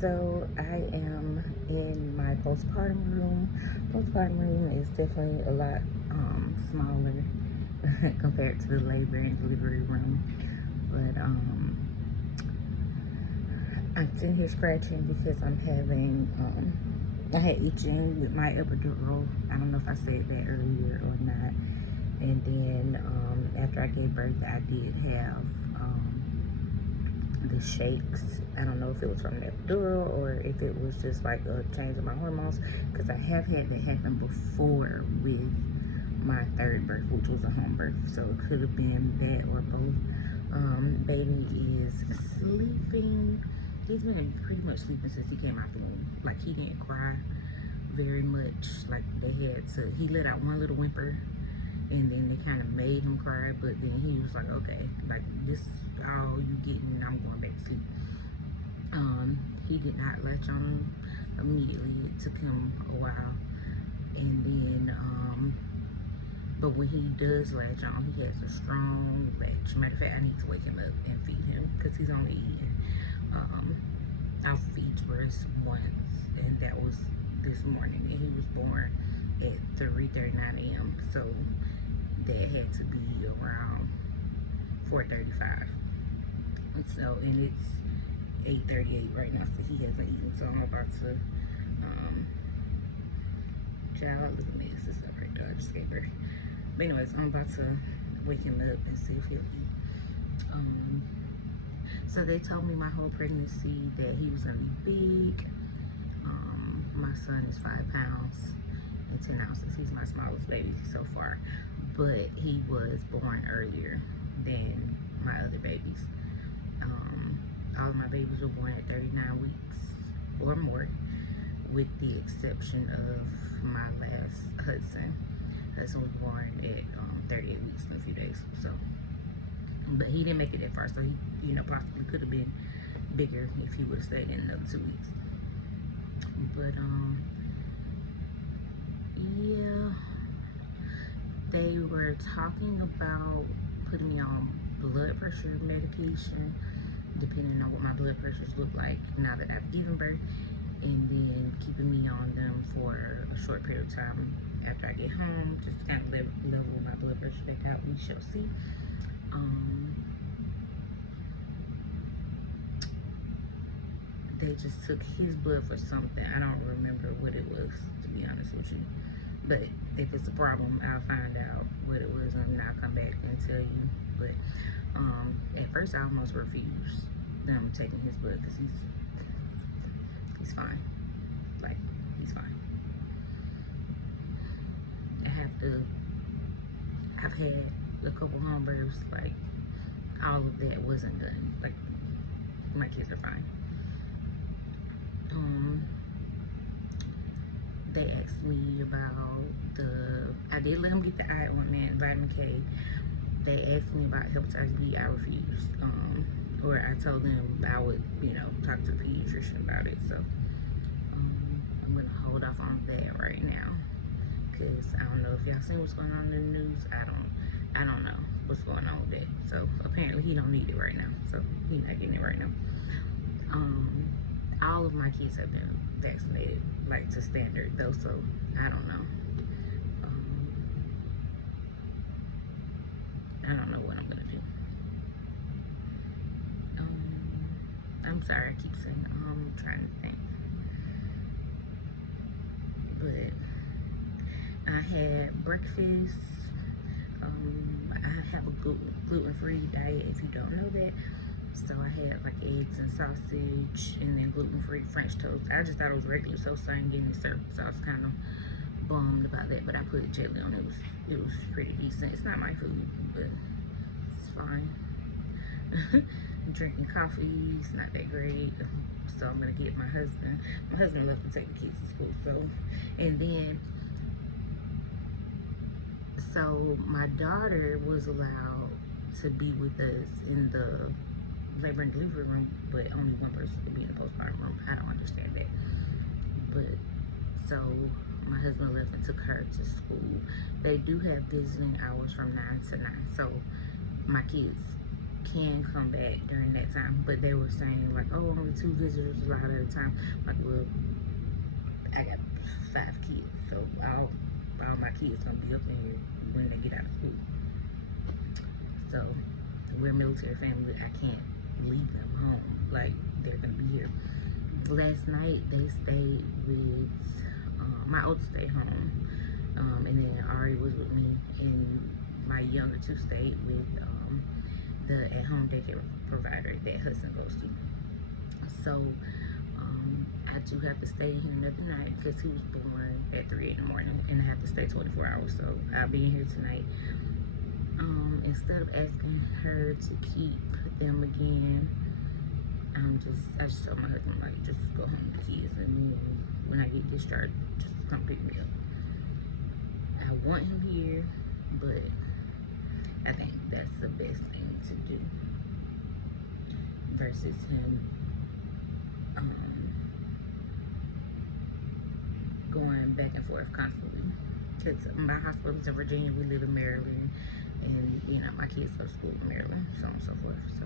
So I am in my postpartum room. Postpartum room is definitely a lot smaller compared to the labor and delivery room. But I'm sitting here scratching because I'm having I had itching with my epidural. I don't know if I said that earlier or not. And then after I gave birth, I did have the shakes. I don't know if it was from the epidural or if it was just like a change of my hormones, because I have had that happen before with my third birth, which was a home birth. So it could have been that or both. Baby is sleeping. He's been pretty much sleeping since he came out the womb. Like, he didn't cry very much. Like, he let out one little whimper, and then they kind of made him cry, but then he was like, okay, like, this all you getting, I'm going back to sleep. He did not latch on immediately. It took him a while, and then but when he does latch on, he has a strong latch. Matter of fact, I need to wake him up and feed him because he's only eating off of each breast once, and that was this morning, and he was born at 3:39 a.m. so that had to be around 4:35. And it's 8:38 right now, so he hasn't eaten. So I'm about to child, look at me, this is stuff right there. I just gave birth. But anyways, I'm about to wake him up and see if he'll eat. So they told me my whole pregnancy that he was gonna be big. My son is 5 pounds and 10 ounces. He's my smallest baby so far, but he was born earlier than my other babies. All of my babies were born at 39 weeks or more, with the exception of my last Hudson. Hudson was born at 38 weeks in a few days. So, but he didn't make it that far, so he, possibly could have been bigger if he would have stayed in another 2 weeks. But yeah, they were talking about putting me on blood pressure medication, depending on what my blood pressures look like now that I've given birth, and then keeping me on them for a short period of time after I get home, just to kind of level my blood pressure back out. We shall see. They just took his blood for something. I don't remember what it was, to be honest with you. But if it's a problem, I'll find out what it was, and then I'll come back and tell you. But at first, I almost refused them taking his blood because he's fine. Like, he's fine. I've had a couple home births. Like, all of that wasn't done. Like, my kids are fine. They asked me about I did let them get the eye ointment, vitamin K. They asked me about hepatitis B. I refused. Or I told them I would, talk to the pediatrician about it. So I'm gonna hold off on that right now, because I don't know if y'all seen what's going on in the news. I don't know what's going on with that. So apparently he don't need it right now, so he's not getting it right now. All of my kids have been vaccinated, like, to standard though, so I don't know. I don't know what I'm gonna do. I'm sorry, I keep saying I'm trying to think. But I had breakfast. I have a gluten-free diet, if you don't know that. So I had like eggs and sausage, and then gluten-free French toast. I just thought it was regular toast, so I didn't get any syrup. So I was kind of bummed about that, but I put jelly on it. It was pretty decent. It's not my food, but it's fine. Drinking coffee, it's not that great. So I'm gonna get my husband left to take the kids to school. So my daughter was allowed to be with us in the labor and delivery room, but only one person could be in the postpartum room. I don't understand that. But so my husband left and took her to school. They do have visiting hours from 9 to 9, so my kids can come back during that time. But they were saying like, oh, only 2 visitors allowed at a time. Like, well, I got 5 kids, so all my kids gonna be up in here when they get out of school. So we're a military family. I can't leave them home. Like, they're gonna be here. Last night they stayed with my oldest stayed home, and then Ari was with me, and my younger 2 stayed with the at-home daycare provider that Hudson goes to. So I do have to stay here another night because he was born at 3 in the morning, and I have to stay 24 hours. So I'll be in here tonight. Instead of asking her to keep them again, I just told my husband, like, just go home with the kids, and then when I get discharged, just come pick me up. I want him here, but I think that's the best thing to do versus him going back and forth constantly. Because my hospital's in Virginia, we live in Maryland, and you know, my kids go to school in Maryland, so on and so forth. So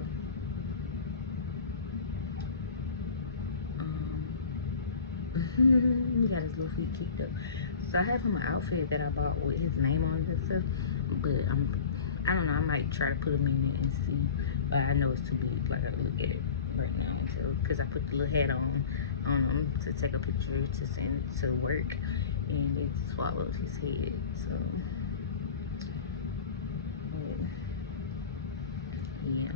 he got his little feet kicked up. So I have him an outfit that I bought with his name on it and stuff, but I don't know, I might try to put him in it and see, but I know it's too big. Like, I look at it right now until, because I put the little hat on to take a picture to send it to work, and it swallowed his head. So yeah,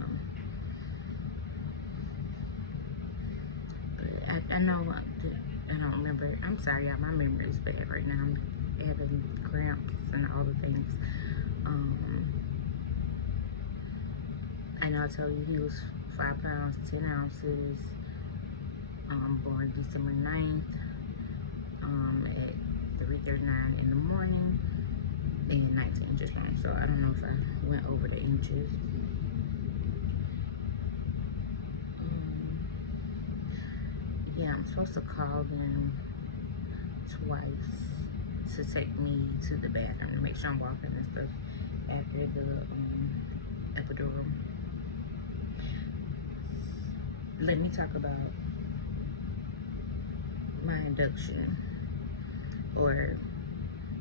but I know I don't remember. I'm sorry, y'all, my memory is bad right now. I'm having cramps and all the things. I know I told you he was 5 pounds 10 ounces, born December 9th, at 3:39 in the morning, and 19 inches long. So I don't know if I went over the inches. Yeah, I'm supposed to call them twice to take me to the bathroom to make sure I'm walking and stuff after the epidural. Let me talk about my induction, or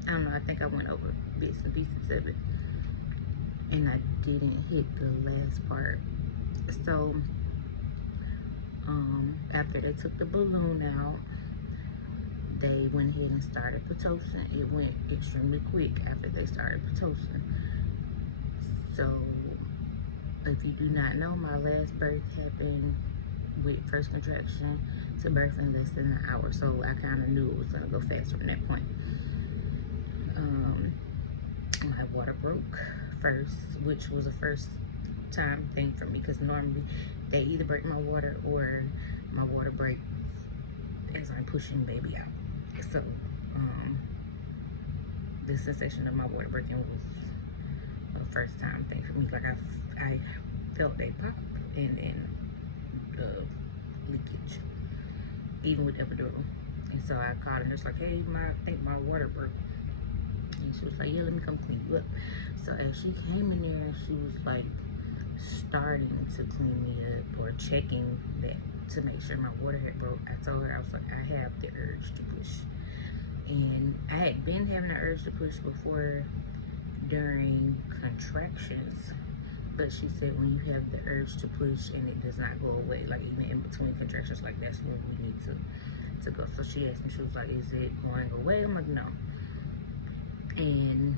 I don't know, I think I went over bits and pieces of it, and I didn't hit the last part. So after they took the balloon out, they went ahead and started Pitocin. It went extremely quick after they started Pitocin. So if you do not know, my last birth happened with first contraction to birth in less than an hour. So I kind of knew it was gonna go faster from that point. My water broke first, which was a first time thing for me, because normally they either break my water or my water breaks as I'm pushing baby out. So the sensation of my water breaking was a first time thing for me. Like, I felt that pop and the leakage, even with epidural. And so I called her just like, hey, I think my water broke. And she was like, yeah, let me come clean you up. So as she came in there, she was like starting to clean me up or checking that to make sure my water had broke. I told her, I was like, I have the urge to push. And I had been having the urge to push before during contractions, but she said when you have the urge to push and it does not go away, like even in between contractions, like that's when we need to go. So she asked me, she was like, is it going away? I'm like, no. And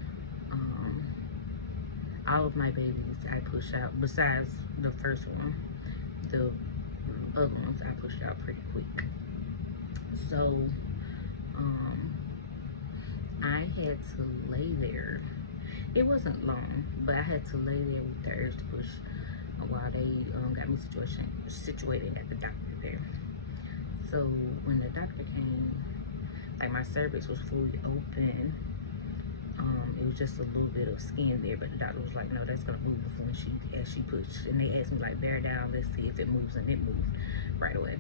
all of my babies I push out, besides the first one. The other ones I pushed out pretty quick. So I had to lay there. It wasn't long, but I had to lay there with the urge to push while they got me situated at the doctor there. So when the doctor came, like, my cervix was fully open. It was just a little bit of skin there, but the doctor was like, no, that's gonna move as she pushed. And they asked me, like, bear down, let's see if it moves, and it moved right away.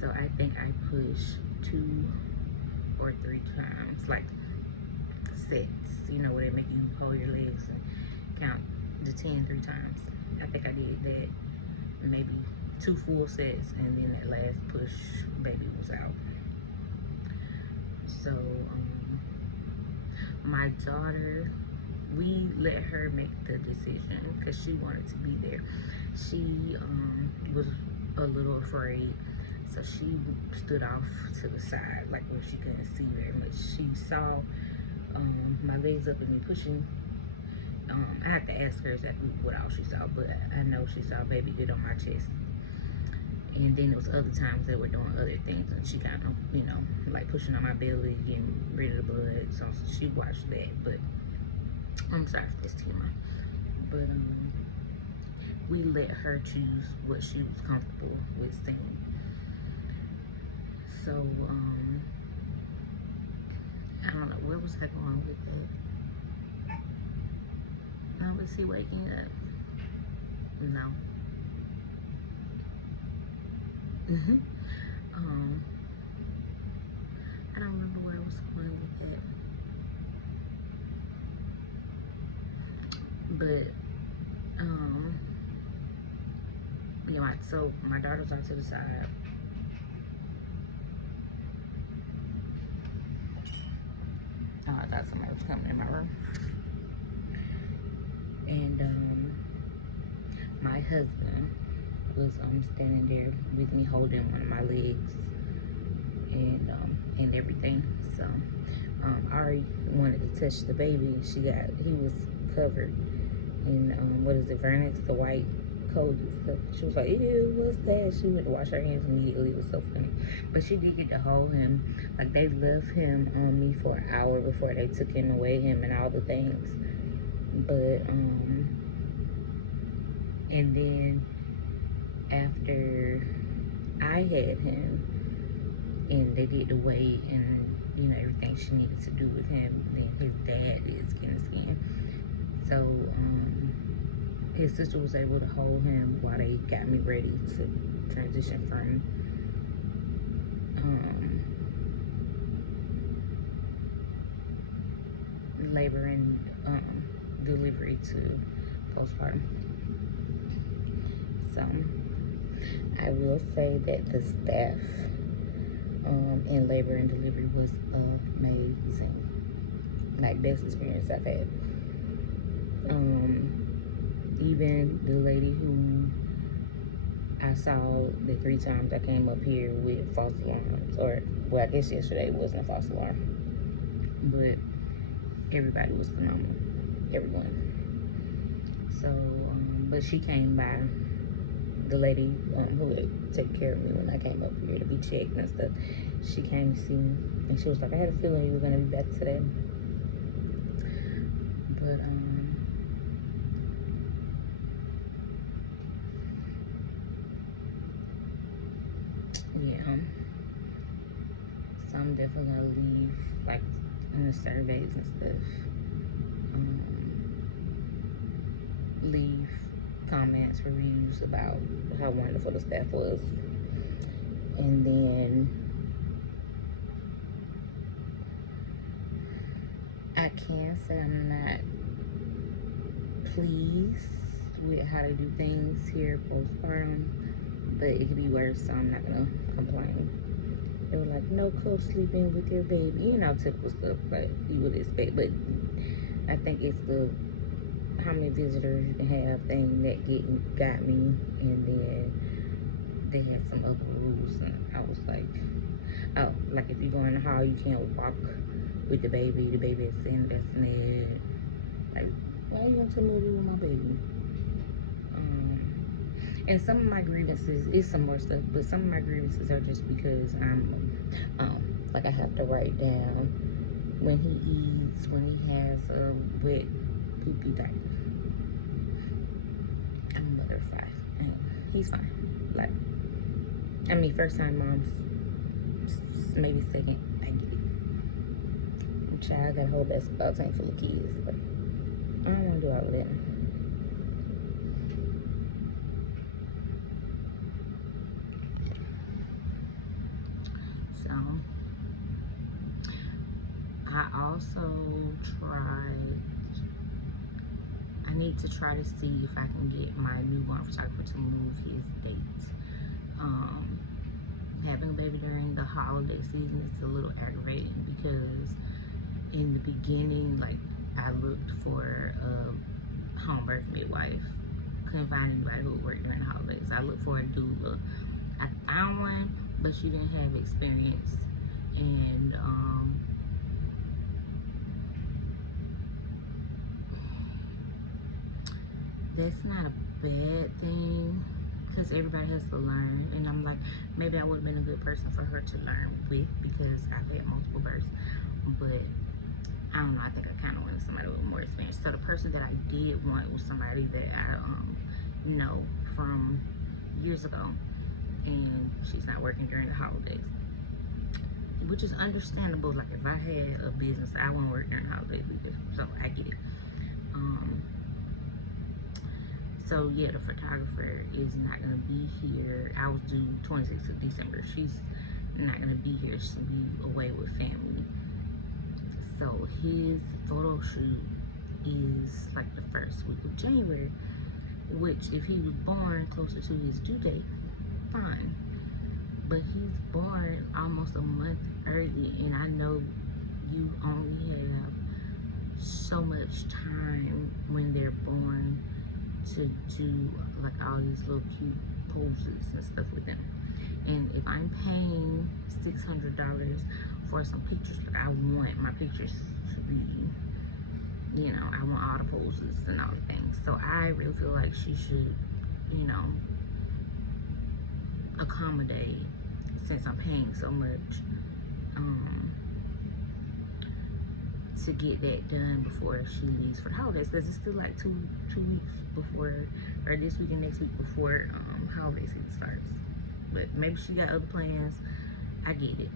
So I think I pushed 2 or 3 times, like sets, you know, where they make you hold your legs and count the 10 3 times. I think I did that maybe 2 full sets, and then that last push baby was out. So my daughter, we let her make the decision because she wanted to be there. She was a little afraid, so she stood off to the side, like where she couldn't see very much. She saw my legs up and me pushing. I have to ask her exactly what all she saw, but I know she saw baby get on my chest. And then there was other times that we're doing other things, and she kind of, you know, like pushing on my belly, getting rid of the blood. So she watched that. But I'm sorry for this, Tima. But we let her choose what she was comfortable with seeing. So I don't know, where was I going with that? Was he waking up? No. I don't remember where I was going with that. But yeah, so my daughter's off to the side. Oh, I thought somebody was coming in my room. And my husband was standing there with me, holding one of my legs and everything. So Ari wanted to touch the baby. He was covered in what is it, Vernix, the white coat and stuff. She was like, ew, what's that? She went to wash her hands immediately. It was so funny. But she did get to hold him. Like, they left him on me for an hour before they took him away, him and all the things. But and then after I had him and they did the weight and, you know, everything she needed to do with him, then his dad did skin to skin. So his sister was able to hold him while they got me ready to transition from labor and delivery to postpartum. So I will say that the staff in labor and delivery was amazing. Like, best experience I've had. Even the lady who I saw the 3 times I came up here with false alarms, or well, I guess yesterday wasn't a false alarm, but everybody was phenomenal, everyone. So but she came by, the lady who would take care of me when I came up here to be checked and stuff. She came to see me and she was like, I had a feeling you were gonna be back today. But yeah, so I'm definitely gonna leave, like, in the surveys and stuff, leave comments, reviews about how wonderful the staff was. And then I can say I'm not pleased with how they do things here postpartum, but it could be worse, so I'm not gonna complain. They were like, no co-sleeping with your baby, you know, typical stuff like you would expect. But I think it's the how many visitors you can have thing that got me. And then they had some other rules, and I was like, oh, like if you go in the hall, you can't walk with the baby is in the bassinet. Like, why are you gonna tell me to do with my baby? And some of my grievances is some more stuff, but some of my grievances are just because I'm like, I have to write down when he eats, when he has a wet poopy diaper. I'm a mother of 5 and he's fine. Like, I mean, first time moms, maybe second, I get it. Child got a whole basketball tank full of kids, but I don't want to do all of that. So I also tried, I need to try to see if I can get my newborn photographer to move his date. Having a baby during the holiday season is a little aggravating because in the beginning, like, I looked for a home birth midwife. Couldn't find anybody who would work during the holidays. I looked for a doula. I found one, but she didn't have experience. And that's not a bad thing because everybody has to learn. And I'm like, maybe I would have been a good person for her to learn with because I've had multiple births. But I don't know, I think I kind of wanted somebody with more experience. So the person that I did want was somebody that I know from years ago, and she's not working during the holidays, which is understandable. Like, if I had a business, I wouldn't work during the holidays either, so I get it. So yeah, the photographer is not gonna be here. I was due 26th of December. She's not gonna be here. She'll be away with family. So his photo shoot is like the first week of January, which if he was born closer to his due date, fine. But he's born almost a month early, and I know you only have so much time when they're born to do like all these little cute poses and stuff with them. And if I'm paying $600 for some pictures, like, I want my pictures to be, you know, I want all the poses and all the things. So I really feel like she should, you know, accommodate, since I'm paying so much, to get that done before she leaves for the holidays, because it's still like two weeks before, or this week and next week before holiday season starts. But maybe she got other plans. I get it,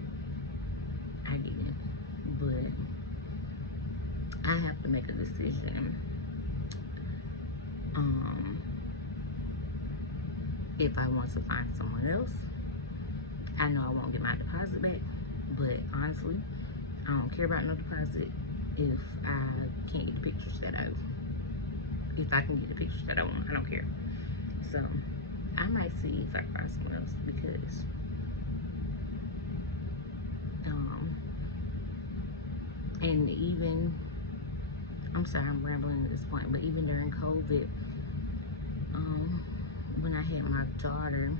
but I have to make a decision if I want to find someone else. I know I won't get my deposit back, but honestly, I don't care about no deposit if I can't get the pictures that if I can get the pictures that I want. I don't care. So I might see if I find someone else, because and even, I'm sorry, I'm rambling at this point, but even during COVID, when I had my daughter,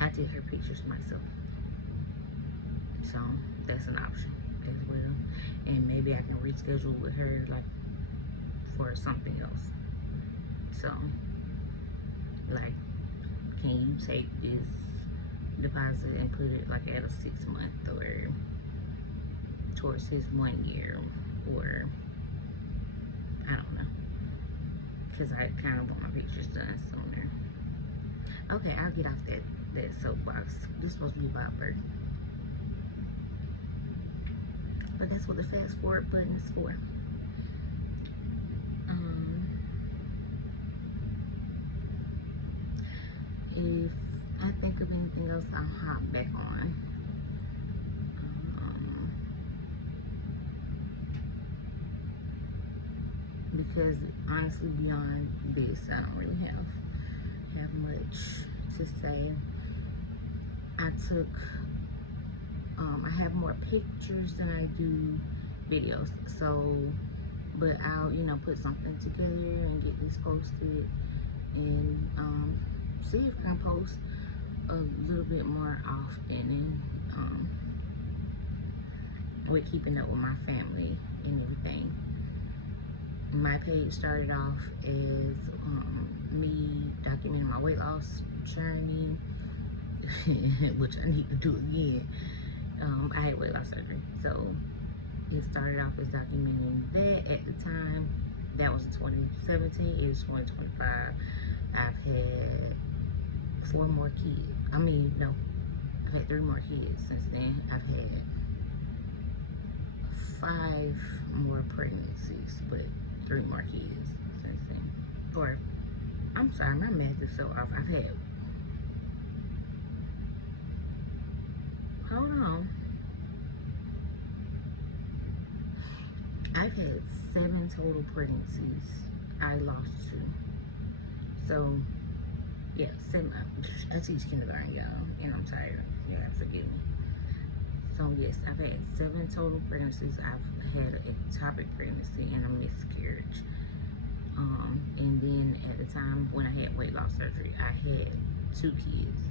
I did her pictures myself. So that's an option as well. And maybe I can reschedule with her, like, for something else. So, like, can you take this deposit and put it like at a 6 month, or towards his 1 year, or I don't know, because I kind of want my pictures done sooner. Okay, I'll get off that soapbox. This is supposed to be about birth, but that's what the fast forward button is for. If I think of anything else, I'll hop back on. Because honestly, beyond this, I don't really have much to say. I took, I have more pictures than I do videos. So, but I'll, you know, put something together and get this posted, and see if I can post a little bit more often, and with keeping up with my family and everything. My page started off as me documenting my weight loss journey, which I need to do again. I had weight loss surgery, so it started off as documenting that at the time. That was in 2017. It was 2025. I've had 4 more kids. I mean, no, I've had 3 more kids since then. I've had 5 more pregnancies, but 3 more kids since then. Or, I'm sorry, my math is so off. I've had, hold on, I've had 7 total pregnancies I lost 2. So yeah, I teach kindergarten, y'all, and I'm tired. Y'all forgive me. So yes, I've had 7 total pregnancies. I've had a ectopic pregnancy and a miscarriage. And then at the time when I had weight loss surgery, I had 2 kids.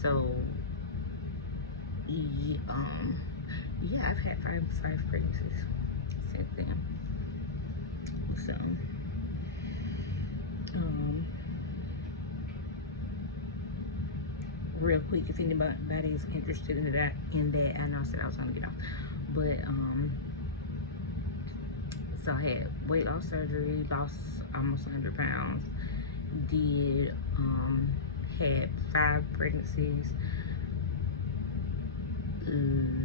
So yeah, I've had five pregnancies since then. So real quick, if anybody is interested in that, I know I said I was gonna get off, but so I had weight loss surgery, lost almost 100 pounds, did had 5 pregnancies.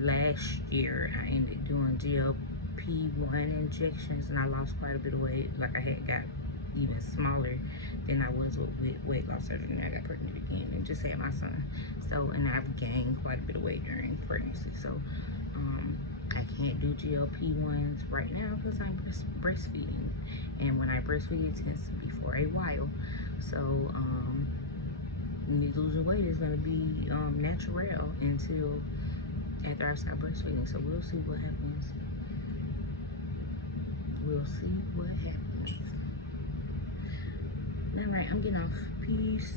Last year I ended doing GLP-1 injections and I lost quite a bit of weight. Like I had got even smaller than I was with weight loss surgery, and I got pregnant again and just had my son. So, and I've gained quite a bit of weight during pregnancy. So I can't do GLP-1s right now because I'm breastfeeding, and when I breastfeed it tends to be for a while. So me losing weight is going to be natural until after I start breastfeeding. So we'll see what happens. We'll see what happens. All right, I'm getting off. Peace.